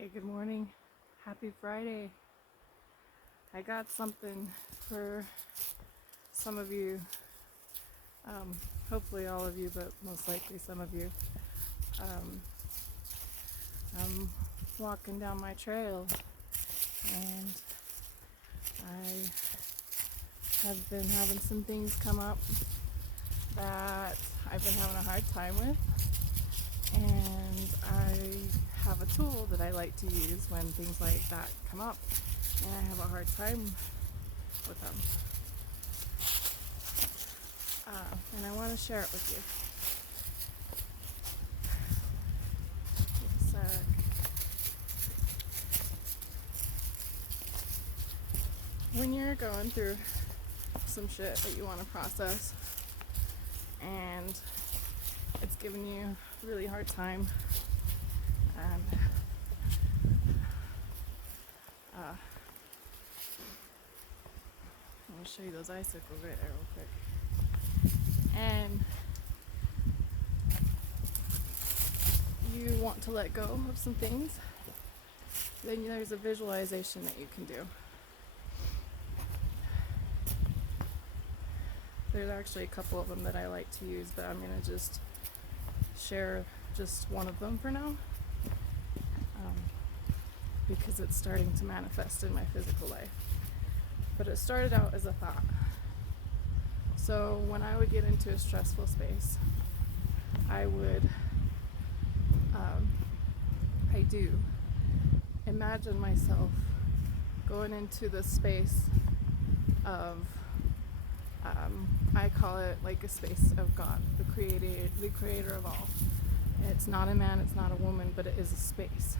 Hey, good morning. Happy Friday. I got something for some of you, hopefully all of you, but most likely some of you. Um, I'm walking down my trail and I have been having some things come up that I've been having a hard time with, and I have a tool that I like to use when things like that come up and I have a hard time with them. And I want to share it with you. It's, when you're going through some shit that you want to process and it's giving you a really hard time, and I'll show you those icicles right there real quick. And you want to let go of some things, then there's a visualization that you can do. There's actually a couple of them that I like to use, but I'm going to just share just one of them for now, because it's starting to manifest in my physical life. But it started out as a thought. So when I would get into a stressful space, I do imagine myself going into the space of, I call it like a space of God, the creator of all. It's not a man, it's not a woman, but it is a space,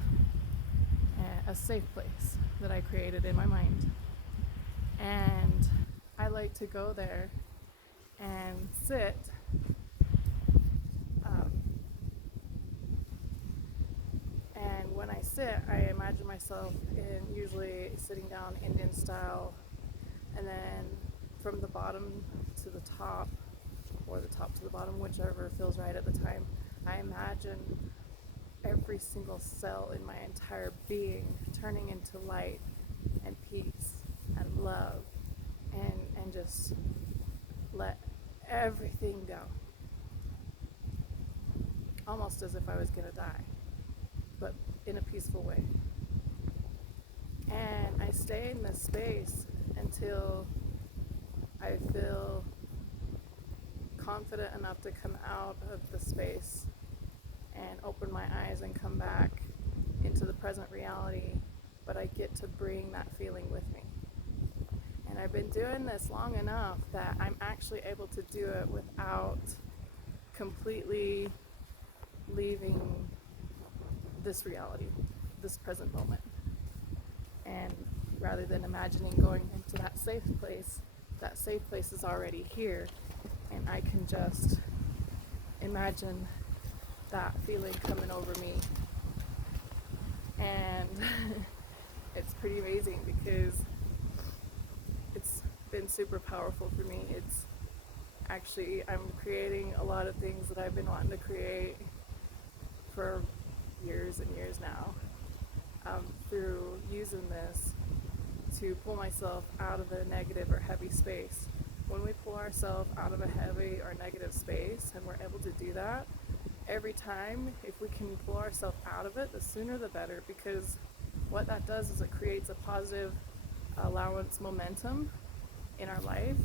a safe place that I created in my mind. And I like to go there and sit, and when I sit, I imagine myself in usually sitting down Indian style, and then from the bottom to the top, or the top to the bottom, whichever feels right at the time, I imagine every single cell in my entire being turning into light and peace and love, and just let everything go. Almost as if I was gonna die, but in a peaceful way. And I stay in this space until I feel confident enough to come out of the space and open my eyes and come back into the present reality, but I get to bring that feeling with me. And I've been doing this long enough that I'm actually able to do it without completely leaving this reality, this present moment. And rather than imagining going into that safe place is already here, and I can just imagine that feeling coming over me. And it's pretty amazing because it's been super powerful for me. It's actually, I'm creating a lot of things that I've been wanting to create for years and years now, through using this to pull myself out of a negative or heavy space. When we pull ourselves out of a heavy or negative space, and we're able to do that every time, if we can pull ourselves out of it, the sooner the better, because what that does is it creates a positive allowance momentum in our life,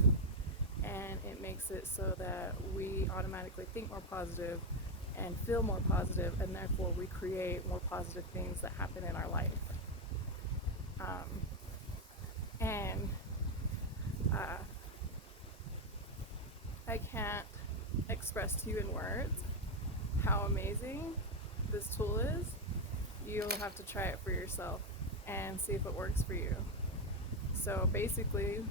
and it makes it so that we automatically think more positive and feel more positive, and therefore we create more positive things that happen in our life. And I can't express to you in words how amazing this tool is. You'll have to try it for yourself and see if it works for you. So basically,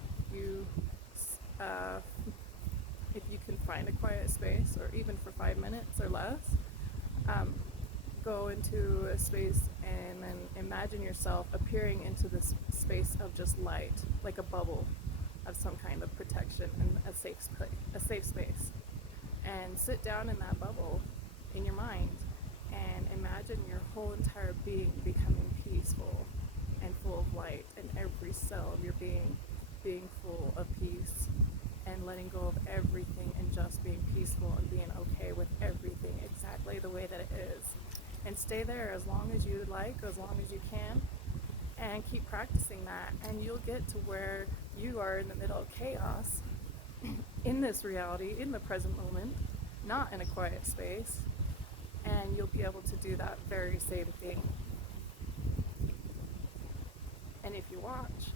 if you can find a quiet space, or even for 5 minutes or less, go into a space and then imagine yourself appearing into this space of just light, like a bubble of some kind of protection and a safe space. And sit down in that bubble in your mind and imagine your whole entire being becoming full of light, and every cell of your being full of peace, and letting go of everything and just being peaceful and being okay with everything exactly the way that it is. And stay there as long as you like, as long as you can, and keep practicing that, and you'll get to where you are in the middle of chaos in this reality, in the present moment, not in a quiet space, and you'll be able to do that very same thing. And if you watch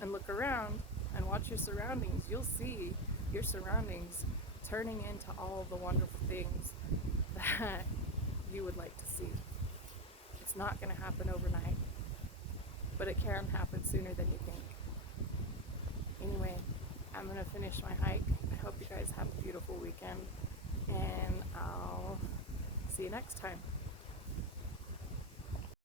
and look around and watch your surroundings, you'll see your surroundings turning into all the wonderful things that you would like to see. It's not going to happen overnight, but it can happen sooner than you think. Anyway, I'm going to finish my hike. I hope you guys have a beautiful weekend, and I'll see you next time.